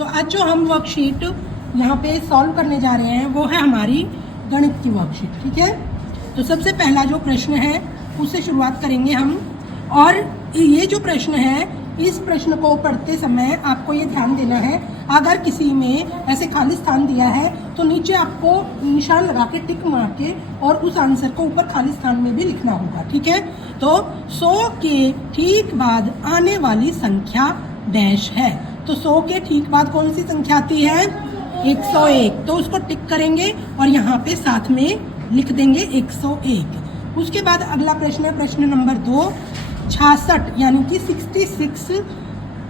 तो आज जो हम वर्कशीट यहाँ पे सॉल्व करने जा रहे हैं वो है हमारी गणित की वर्कशीट। ठीक है, तो सबसे पहला जो प्रश्न है उससे शुरुआत करेंगे हम। और ये जो प्रश्न है, इस प्रश्न को पढ़ते समय आपको ये ध्यान देना है, अगर किसी में ऐसे खाली स्थान दिया है तो नीचे आपको निशान लगा के टिक मार के और उस आंसर को ऊपर खाली स्थान में भी लिखना होगा। ठीक है, तो 100 के ठीक बाद आने वाली संख्या डैश है। तो 100 के ठीक बाद कौन सी संख्या आती है? 101। तो उसको टिक करेंगे और यहाँ पे साथ में लिख देंगे 101। उसके बाद अगला प्रश्न है प्रश्न नंबर 2, 66 यानी कि 66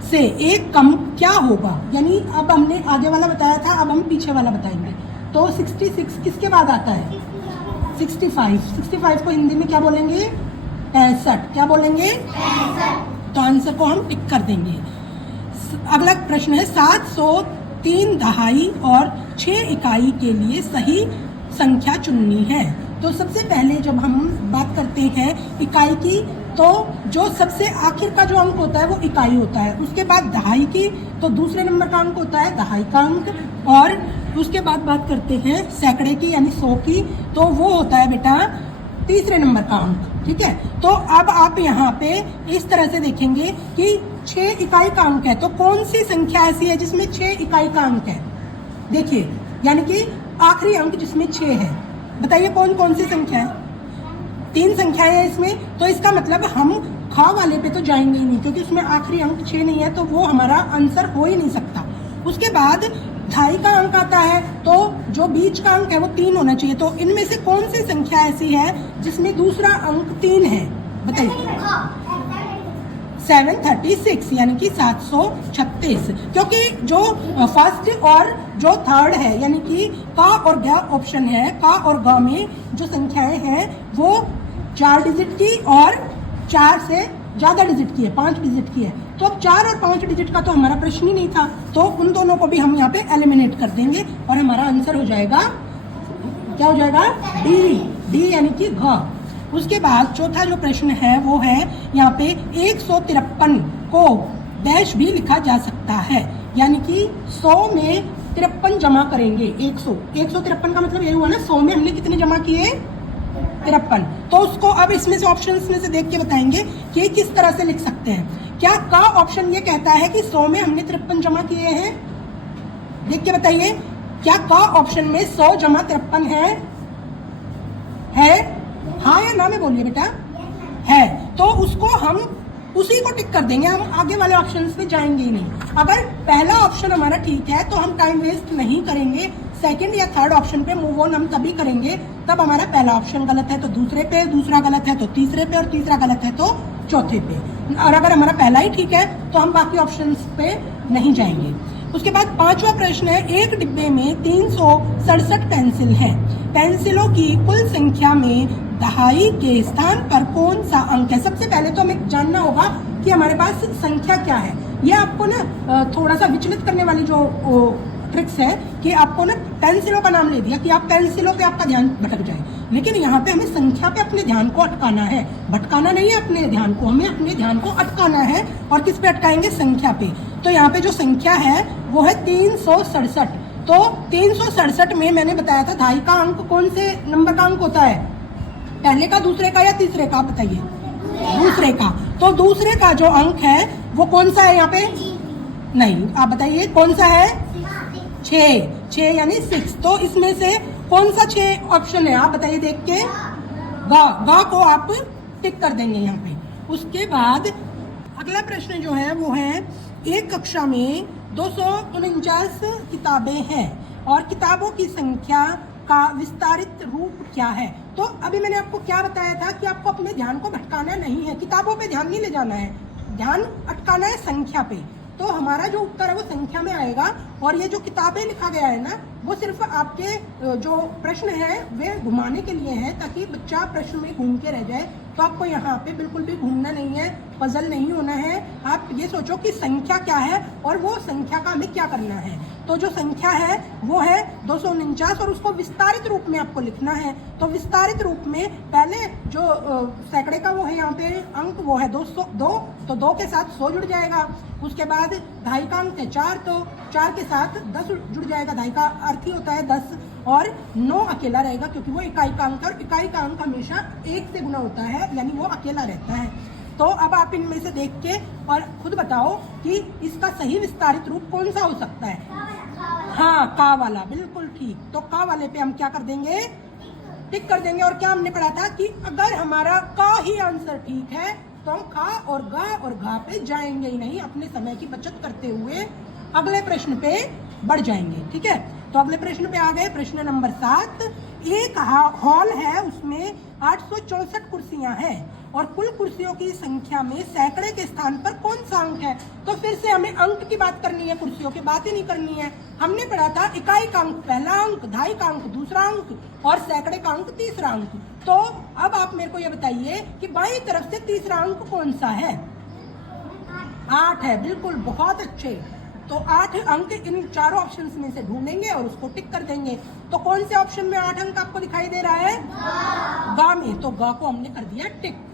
से एक कम क्या होगा। यानी अब हमने आगे वाला बताया था, अब हम पीछे वाला बताएंगे। तो 66 किसके बाद आता है? 65 को हिंदी में क्या बोलेंगे? 65। क्या बोलेंगे? 65। तो आंसर को हम टिक कर देंगे। अगला प्रश्न है 703 दहाई और 6 इकाई के लिए सही संख्या चुननी है। तो सबसे पहले जब हम बात करते हैं इकाई की, तो जो सबसे आखिर का जो अंक होता है वो इकाई होता है। उसके बाद दहाई की, तो दूसरे नंबर का अंक होता है दहाई का अंक। और उसके बाद बात करते हैं सैकड़े की यानी 100 की, तो वो होता है बेटा तीसरे नंबर का अंक। ठीक है, तो अब आप यहाँ पे इस तरह से देखेंगे कि 6 इकाई का अंक है, तो कौन सी संख्या ऐसी है जिसमें 6 इकाई का अंक है? देखिए, यानी कि आखिरी अंक जिसमें 6 है, बताइए कौन कौन सी संख्या है? 3 संख्याएं है इसमें। तो इसका मतलब हम खा वाले पे तो जाएंगे ही नहीं, क्योंकि उसमें आखिरी अंक 6 नहीं है, तो वो हमारा आंसर हो ही नहीं सकता। उसके बाद ढाई का अंक आता है, तो जो बीच का अंक है वो 3 होना चाहिए। तो इनमें से कौन सी संख्या ऐसी है जिसमें दूसरा अंक 3 है? बताइए। 736 यानी कि 736, क्योंकि जो फर्स्ट और जो थर्ड है यानी कि का और ग ऑप्शन है, का और ग में जो संख्याएं हैं वो 4 डिजिट की और 4 से ज़्यादा डिजिट की है, 5 डिजिट की है। तो अब 4 और 5 डिजिट का तो हमारा प्रश्न ही नहीं था, तो उन दोनों को भी हम यहाँ पे एलिमिनेट कर देंगे और हमारा आंसर हो जाएगा, क्या हो जाएगा? डी यानी कि घ। उसके बाद चौथा जो प्रश्न है वो है यहाँ पे 153 को डैश भी लिखा जा सकता है, यानी कि 100 में 53 जमा करेंगे। 153 का मतलब यही हुआ ना, 100 में हमने कितने जमा किए? 53। तो उसको अब इसमें से ऑप्शंस में से देख के बताएंगे कि किस तरह से लिख सकते हैं। क्या का ऑप्शन ये कहता है कि 100 में हमने 53 जमा किए हैं? देख के बताइए, क्या का ऑप्शन में 100 जमा 53 है? हाँ या ना में बोलिए बेटा। है, तो उसको हम उसी को टिक कर देंगे, हम आगे वाले ऑप्शंस पे जाएंगे ही नहीं। अगर पहला ऑप्शन हमारा ठीक है तो हम टाइम वेस्ट नहीं करेंगे, सेकंड या थर्ड ऑप्शन पे मूव ऑन हम तभी करेंगे तब हमारा पहला ऑप्शन गलत है तो दूसरे पे, दूसरा गलत है तो तीसरे पे, और तीसरा गलत है तो चौथे पे। और अगर हमारा पहला ही ठीक है तो हम बाकी ऑप्शंस पे नहीं जाएंगे। उसके बाद 5वां प्रश्न है, एक डिब्बे में 367 पेंसिल है। पेंसिलों की कुल संख्या में दहाई के स्थान पर कौन सा अंक है? सबसे पहले तो हमें जानना होगा कि हमारे पास संख्या क्या है। ये आपको ना थोड़ा सा विचलित करने वाली जो ट्रिक्स है कि आपको ना पेंसिलों का नाम ले दिया कि आप पेंसिलों पे आपका ध्यान भटक जाए, लेकिन यहाँ पे हमें संख्या पे अपने ध्यान को अटकाना है। भटकाना नहीं है अपने ध्यान को, हमें अपने ध्यान को अटकाना है। और किस पे अटकाएंगे? संख्या पे। तो यहाँ पे जो संख्या है वो है 367। तो 367 में मैंने बताया था दहाई का अंक कौन से नंबर का अंक होता है? पहले का, दूसरे का या तीसरे का? बताइए। दूसरे का। तो दूसरे का जो अंक है वो कौन सा है यहाँ पे? नहीं, आप बताइए कौन सा है? 6 यानी 6। तो इसमें से कौन सा 6 ऑप्शन है? आप बताइए देख के। गा को आप टिक कर देंगे यहाँ पे। उसके बाद अगला प्रश्न जो है वो है, एक कक्षा में 249 किताबें हैं और किताबों की संख्या का विस्तारित रूप क्या है? तो अभी मैंने आपको क्या बताया था कि आपको अपने ध्यान को भटकाना नहीं है, किताबों पे ध्यान नहीं ले जाना है, ध्यान अटकाना है संख्या पे। तो हमारा जो उत्तर है वो संख्या में आएगा। और ये जो किताबें लिखा गया है ना, वो सिर्फ आपके जो प्रश्न है वे घुमाने के लिए है, ताकि बच्चा प्रश्न में घूम के रह जाए। तो आपको यहाँ पे बिल्कुल भी घूमना नहीं है, पजल नहीं होना है। आप ये सोचो कि संख्या क्या है और वो संख्या का हमें क्या करना है। तो जो संख्या है वो है 249 और उसको विस्तारित रूप में आपको लिखना है। तो विस्तारित रूप में पहले जो सैकड़े का वो है यहाँ पे अंक वो है 202, तो 2 के साथ 100 जुड़ जाएगा। उसके बाद ढाई का अंक है 4, तो 4 के साथ 10 जुड़ जाएगा। ढाई का अर्थ ही होता है 10 और 9 अकेला रहेगा क्योंकि वो इकाई का अंक, और इकाई का अंक हमेशा 1 से गुना होता है, यानी वो अकेला रहता है। तो अब आप इनमें से देख के और खुद बताओ कि इसका सही विस्तारित रूप कौन सा हो सकता है। हाँ, का वाला, बिल्कुल ठीक। तो का वाले पे हम क्या कर देंगे, टिक कर देंगे। और क्या हमने पढ़ा था कि अगर हमारा का ही आंसर ठीक है तो हम खा और घा पे जाएंगे ही नहीं, अपने समय की बचत करते हुए अगले प्रश्न पे बढ़ जाएंगे। ठीक है, तो अगले प्रश्न पे आ गए। प्रश्न नंबर 7। एक हॉल है, उसमें 864 कुर्सियां हैं और कुल कुर्सियों की संख्या में सैकड़े के स्थान पर कौन सा अंक है। तो फिर से हमें अंक की बात करनी है, कुर्सियों की बात ही नहीं करनी है। हमने पढ़ा था इकाई का अंक पहला अंक, ढाई का अंक दूसरा अंक और सैकड़े का अंक तीसरा अंक। तो अब आप मेरे को ये बताइए कि बाईं तरफ से तीसरा अंक कौन सा है। 8 है, बिल्कुल, बहुत अच्छे। तो 8 अंक इन चारों ऑप्शंस में से ढूंढेंगे और उसको टिक कर देंगे। तो कौन से ऑप्शन में 8 अंक आपको दिखाई दे रहा है, गा में, तो गा को हमने कर दिया टिक।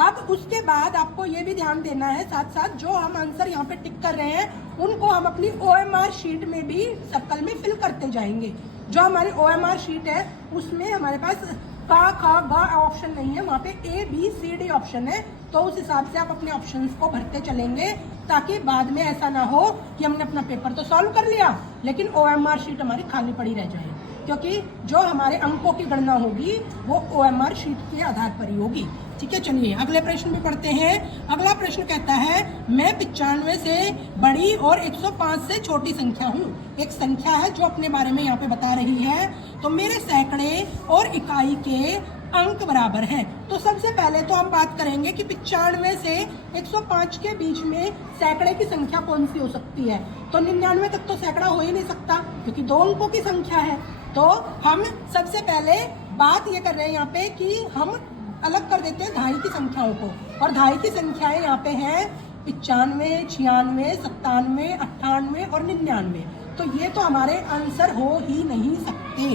अब उसके बाद आपको ये भी ध्यान देना है, साथ साथ जो हम आंसर यहाँ पे टिक कर रहे हैं उनको हम अपनी OMR शीट में भी सर्कल में फिल करते जाएंगे। जो हमारी OMR शीट है उसमें हमारे पास का, खा, गा ऑप्शन नहीं है, वहाँ पे ABCD ऑप्शन है। तो उस हिसाब से आप अपने ऑप्शंस को भरते चलेंगे ताकि बाद में ऐसा ना हो कि हमने अपना पेपर तो सॉल्व कर लिया लेकिन OMR शीट हमारी खाली पड़ी रह जाए, क्योंकि जो हमारे अंकों की गणना होगी वो OMR शीट के आधार पर ही होगी। ठीक है, चलिए अगले प्रश्न में पढ़ते हैं। अगला प्रश्न कहता है, मैं 95 से बड़ी और 105 से छोटी संख्या हूँ। एक संख्या है जो अपने बारे में यहाँ पे बता रही है। तो मेरे सैकड़े और इकाई के अंक बराबर हैं। तो सबसे पहले तो हम बात करेंगे कि 95 से 105 के बीच में सैकड़े की संख्या कौन सी हो सकती है। तो 99 तक तो सैकड़ा हो ही नहीं सकता क्योंकि 2 अंकों की संख्या है। तो हम सबसे पहले बात ये कर रहे हैं यहाँ पे कि हम अलग कर देते हैं ढाई की संख्याओं को, और ढाई की संख्याएं यहाँ पे हैं 95, 96, 97, 98 और 99। तो ये तो हमारे आंसर हो ही नहीं सकते।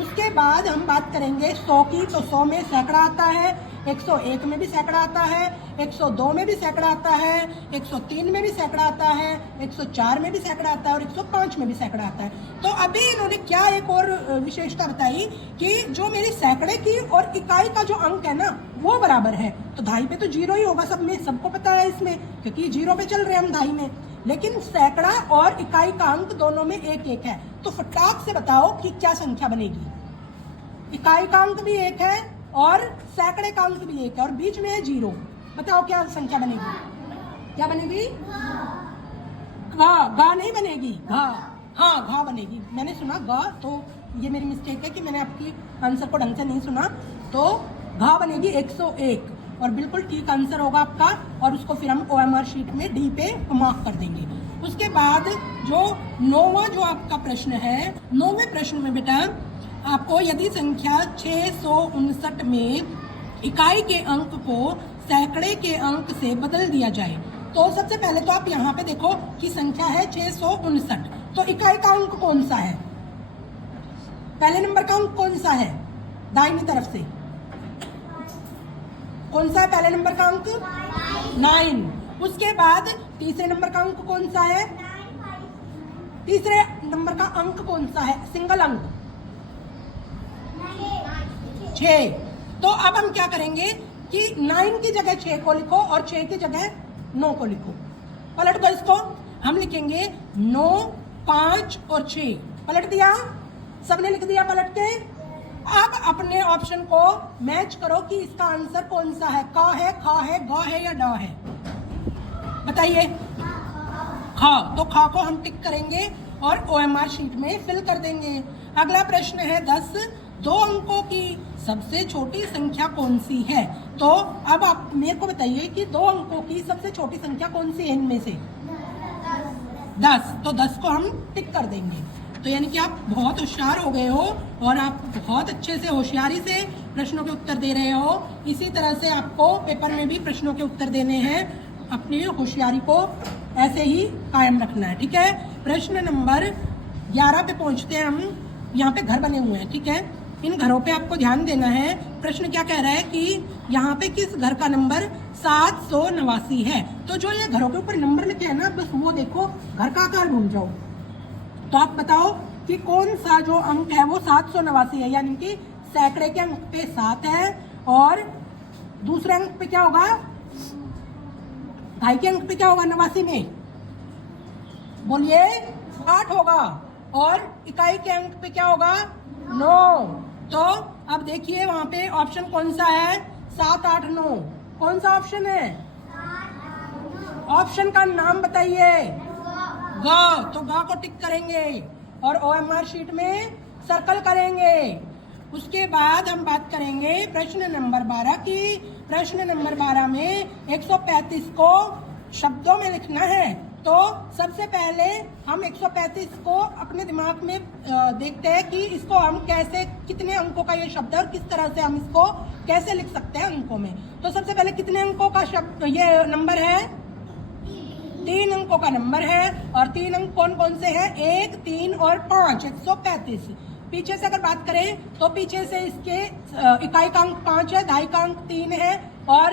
उसके बाद हम बात करेंगे 100 की, तो 100 में सैकड़ा आता है, 101 में भी सैकड़ा आता है, 102 में भी सैकड़ा आता है, 103 में भी सैकड़ा आता है, 104 में भी सैकड़ा आता है और 105 में भी सैकड़ा आता है। तो अभी इन्होंने क्या एक और विशेषता बताई कि जो मेरी सैकड़े की और इकाई का जो अंक है ना वो बराबर है। तो ढाई पे तो 0 ही होगा, सब में सबको पता है इसमें, क्योंकि 0 पे चल रहे हैं हम ढाई में। लेकिन सैकड़ा और इकाई का अंक दोनों में 1-1 है। तो फटाक से बताओ कि क्या संख्या बनेगी। इकाई का अंक भी 1 है और सैकड़े का अंक भी 1 है और बीच में है 0। बताओ क्या संख्या बनेगी, क्या बनेगी। गा नहीं बनेगी, घा, हाँ घा बनेगी। मैंने सुना गा, तो ये मेरी मिस्टेक है कि मैंने आपकी आंसर को ढंग से नहीं सुना। तो घा बनेगी 101 और बिल्कुल ठीक आंसर होगा आपका। और उसको फिर हम OMR शीट में D पे मार्क कर देंगे। उसके बाद जो 9वां जो आपका प्रश्न है, 9वें प्रश्न में बेटा आपको यदि संख्या 659 में इकाई के अंक को सैकड़े के अंक से बदल दिया जाए, तो सबसे पहले तो आप यहाँ पे देखो कि संख्या है 659, तो इकाई का अंक कौन सा है, पहले नंबर का अंक कौन सा है, दाहिनी तरफ से कौन सा है पहले नंबर का अंक, 9। उसके बाद तीसरे नंबर का अंक कौन सा है, तीसरे नंबर का अंक कौन सा है, सिंगल अंक 6। तो अब हम क्या करेंगे कि 9 की जगह 6 को लिखो और 6 की जगह 9 को लिखो। पलट दो इसको, हम लिखेंगे 9, 5 और 6। पलट दिया, सबने लिख दिया पलट के। अब अपने ऑप्शन को मैच करो कि इसका आंसर कौन सा है, का है, खा है, गा है या डा है। बताइए। खा, तो खा को हम टिक करेंगे और OMR शीट में फिल कर देंगे। अगला प्रश्न है 10, 2 अंकों की सबसे छोटी संख्या कौन सी है। तो अब आप मेरे को बताइए कि 2 अंकों की सबसे छोटी संख्या कौन सी है इनमें से, 10। तो 10 को हम टिक कर देंगे। तो यानी कि आप बहुत होशियार हो गए हो और आप बहुत अच्छे से होशियारी से प्रश्नों के उत्तर दे रहे हो। इसी तरह से आपको पेपर में भी प्रश्नों के उत्तर देने हैं। अपनी होशियारी को ऐसे ही कायम रखना है, ठीक है। प्रश्न नंबर 11 पे पहुंचते हैं हम। यहाँ पे घर बने हुए हैं, ठीक है। इन घरों पे आपको ध्यान देना है। प्रश्न क्या कह रहा है कि यहाँ पे किस घर का नंबर 789 है। तो जो ये घरों के ऊपर नंबर लिखे हैं ना, बस वो देखो, घर का आकार ढूंढ जाओ। तो आप बताओ कि कौन सा जो अंक है वो 789 है, यानी कि सैकड़े के अंक पे 7 है, और दूसरे अंक पे क्या होगा, ढाई के अंक पे क्या होगा 89 में, बोलिए 8 होगा, और इकाई के अंक पे क्या होगा 9। तो अब देखिए वहां पे ऑप्शन कौन सा है, 7, 8, 9। कौन सा ऑप्शन है, ऑप्शन का नाम बताइए। ग। तो ग को टिक करेंगे और OMR शीट में सर्कल करेंगे। उसके बाद हम बात करेंगे प्रश्न नंबर 12 की। प्रश्न नंबर 12 में 135 को शब्दों में लिखना है। तो सबसे पहले हम 135 को अपने दिमाग में देखते हैं कि इसको हम कैसे, कितने अंकों का ये शब्द है और किस तरह से हम इसको कैसे लिख सकते हैं अंकों में। तो सबसे पहले कितने अंकों का शब्द, ये नंबर है 3 अंकों का नंबर है, और 3 अंक कौन कौन से हैं, 1, 3 और 5, 135। पीछे से अगर बात करें तो पीछे से इसके इकाई का अंक 5 है, ढाई का अंक 3 है, और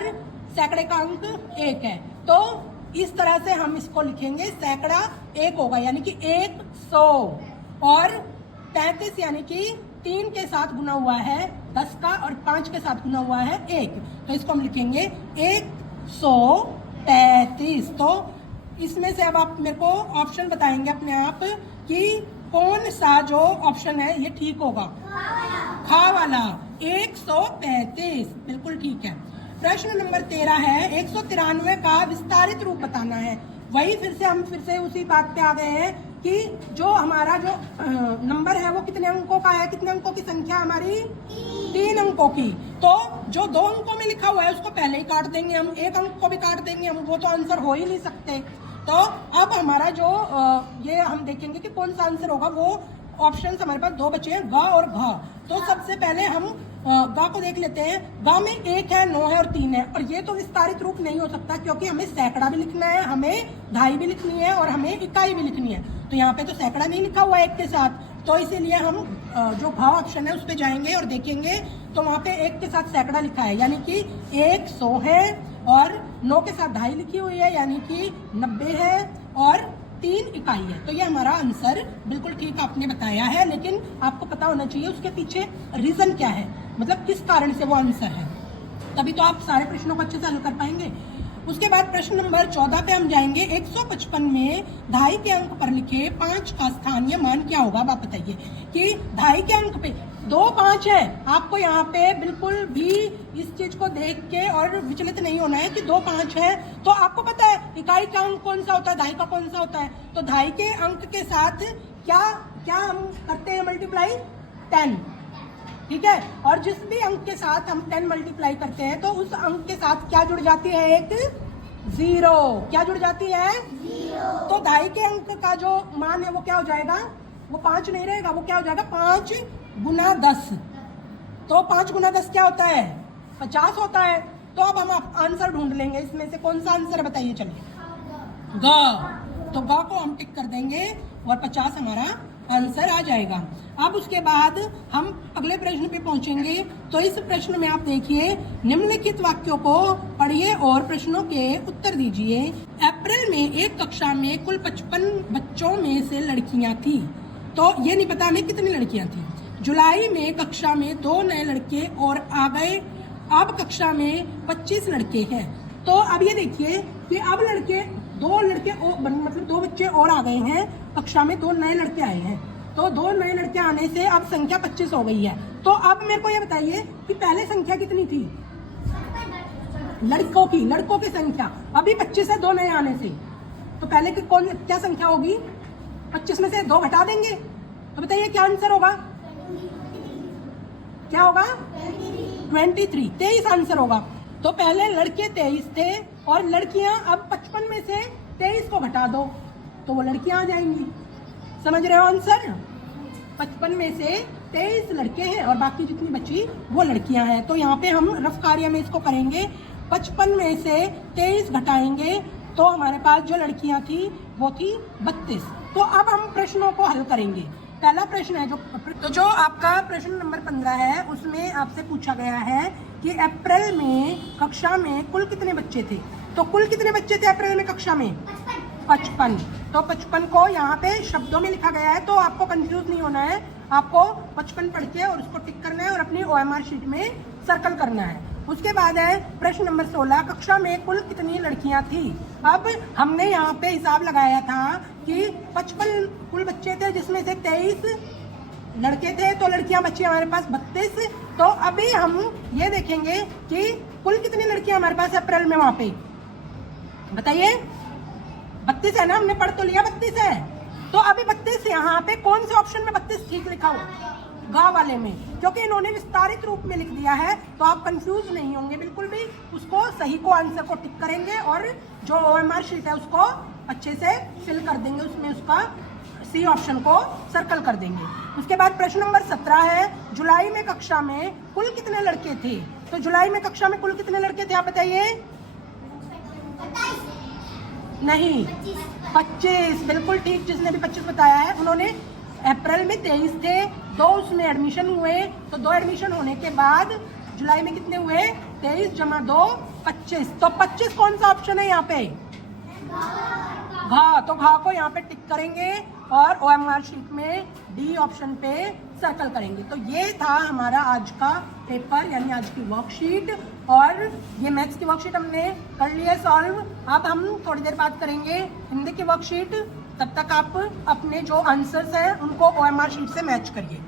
सैकड़े का अंक 1 है। तो इस तरह से हम इसको लिखेंगे, सैकड़ा 1 होगा यानी कि 100, और 35 यानी कि 3 के साथ गुना हुआ है 10 का, और 5 के साथ गुना हुआ है 1। तो इसको हम लिखेंगे 135। तो इसमें से अब आप मेरे को ऑप्शन बताएंगे अपने आप कि कौन सा जो ऑप्शन है ये ठीक होगा। खा वाला 135 बिल्कुल ठीक है। प्रश्न नंबर 13 है, 193 का विस्तारित रूप बताना है। वही फिर से उसी बात पे आ गए हैं कि जो हमारा जो नंबर है वो कितने अंकों का है, कितने अंकों की संख्या हमारी 3 अंकों की। तो जो 2 अंकों में लिखा हुआ है उसको पहले ही काट देंगे हम, 1 अंक को भी काट देंगे हम, वो तो आंसर हो ही नहीं सकते। तो अब हमारा जो ये हम देखेंगे कि कौन सा आंसर होगा। वो ऑप्शन हमारे पास 2 बचे हैं, ग और घ। तो सबसे पहले हम ग को देख लेते हैं। ग में 1 है, 9 है और 3 है, और ये तो विस्तारित रूप नहीं हो सकता क्योंकि हमें सैकड़ा भी लिखना है, हमें ढाई भी लिखनी है, और हमें इकाई भी लिखनी है। तो यहाँ पे तो सैकड़ा नहीं लिखा हुआ है 1 के साथ, तो इसीलिए हम जो घ ऑप्शन है उस पर जाएंगे और देखेंगे। तो वहाँ पे 1 के साथ सैकड़ा लिखा है यानी कि 100 है, और 9 के साथ ढाई लिखी हुई है यानी कि 90 है, और 3 इकाई है। तो ये हमारा आंसर बिल्कुल ठीक आपने बताया है, लेकिन आपको पता होना चाहिए उसके पीछे रीजन क्या है, मतलब किस कारण से वो आंसर है, तभी तो आप सारे प्रश्नों को अच्छे से हल कर पाएंगे। उसके बाद प्रश्न नंबर 14 पे हम जाएंगे। 155 में ढाई के अंक पर लिखे 5 का स्थानीय मान क्या होगा। आप बताइए कि ढाई के अंक पे 2 5 है। आपको यहाँ पे बिल्कुल भी इस चीज को देख के और विचलित नहीं होना है कि 2 5 है। तो आपको पता है इकाई का अंक कौन सा होता है, ढाई का कौन सा होता है। तो ढाई के अंक के साथ क्या क्या हम करते हैं, मल्टीप्लाई 10, ठीक है। और जिस भी अंक के साथ हम 10 मल्टीप्लाई करते हैं तो उस अंक के साथ क्या जुड़ जाती है, एक 0। क्या जुड़ जाती है, 0। तो ढाई के अंक का जो मान है वो क्या हो जाएगा, वो 5 नहीं रहेगा, वो क्या हो जाएगा 5 गुना 10। तो 5 गुना 10 क्या होता है, 50 होता है। तो अब हम आंसर ढूंढ लेंगे, इसमें से कौन सा आंसर बताइए। चलिए ग, तो ग को हम टिक कर देंगे और 50 हमारा आंसर आ जाएगा। अब उसके बाद हम अगले प्रश्न पे पहुंचेंगे। तो इस प्रश्न में आप देखिए, निम्नलिखित वाक्यों को पढ़िए और प्रश्नों के उत्तर दीजिए। अप्रैल में एक कक्षा में कुल 55 बच्चों में से लड़कियां थी। तो ये नहीं पता हमें कितनी लड़कियां थी। जुलाई में कक्षा में 2 नए लड़के और आ गए, अब कक्षा में 25 लड़के हैं। तो अब ये देखिए कि अब दो लड़के मतलब 2 बच्चे और आ गए हैं, कक्षा में 2 नए लड़के आए हैं। तो 2 नए लड़के आने से अब संख्या 25 हो गई है। तो अब मेरे को ये बताइए कि पहले संख्या कितनी थी, लड़कों की संख्या। अभी 25 है 2 नए आने से, तो पहले की क्या संख्या होगी, 25 में से 2 घटा देंगे। तो बताइए क्या आंसर होगा, क्या होगा 23 आंसर होगा। तो पहले लड़के 23 थे और लड़कियां, अब 55 में से 23 को घटा दो तो वो लड़कियां आ जाएंगी। समझ रहे हो आंसर, 55 में से 23 लड़के हैं और बाकी जितनी बची वो लड़कियां हैं। तो यहाँ पे हम रफ कार्य में इसको करेंगे, 55 में से 23 घटाएंगे तो हमारे पास जो लड़कियां थी वो थी 32। तो अब हम प्रश्नों को हल करेंगे। पहला प्रश्न है जो आपका प्रश्न नंबर 15 है, उसमें आपसे पूछा गया है कि अप्रैल में कक्षा में कुल कितने बच्चे थे। तो कुल कितने बच्चे थे अप्रैल में कक्षा में? 55। तो 55 को यहाँ पे शब्दों में लिखा गया है, तो आपको कंफ्यूज नहीं होना है। आपको 55 पढ़ के और उसको टिक करना है और अपनी OMR शीट में सर्कल करना है। उसके बाद है प्रश्न नंबर 16, कक्षा में कुल कितनी लड़कियां थी। अब हमने यहाँ पे हिसाब लगाया था कि 55 कुल बच्चे थे, जिसमें से 23 लड़के थे, तो लड़कियां बच्ची हमारे पास 32। तो अभी हम ये देखेंगे कि कुल कितनी लड़कियां हमारे पास अप्रैल में वहां पे, बताइए। 32 है ना, हमने पढ़ तो लिया 32 है। तो अभी 32 यहाँ पे कौन से ऑप्शन में 32 ठीक लिखा हो? गा वाले में, क्योंकि इन्होंने विस्तारित रूप में लिख दिया है, तो आप कंफ्यूज नहीं होंगे बिल्कुल भी। उसको सही को आंसर को टिक करेंगे और जो OMR शीट है उसको अच्छे से फिल कर देंगे, उसमें उसका सी ऑप्शन को सर्कल कर देंगे। उसके बाद प्रश्न नंबर 17 है, जुलाई में कक्षा में कुल कितने लड़के थे। तो जुलाई में कक्षा में कुल कितने लड़के थे आप बताइए? नहीं, 25, बिल्कुल ठीक। जिसने भी 25 बताया है, उन्होंने अप्रैल में 23 थे, 2 उसमें एडमिशन हुए, तो 2 एडमिशन होने के बाद जुलाई में कितने हुए? 23 + 2 25। तो 25 कौन सा ऑप्शन है यहाँ पे? घा। तो घा को यहाँ पे टिक करेंगे और OMR शीट में डी ऑप्शन पे सर्कल करेंगे। तो ये था हमारा आज का पेपर, यानी आज की वर्कशीट। और ये मैथ्स की वर्कशीट हमने कर ली है सॉल्व। अब हम थोड़ी देर बाद करेंगे हिंदी की वर्कशीट। तब तक आप अपने जो आंसर्स हैं उनको OMR शीट से मैच करिए।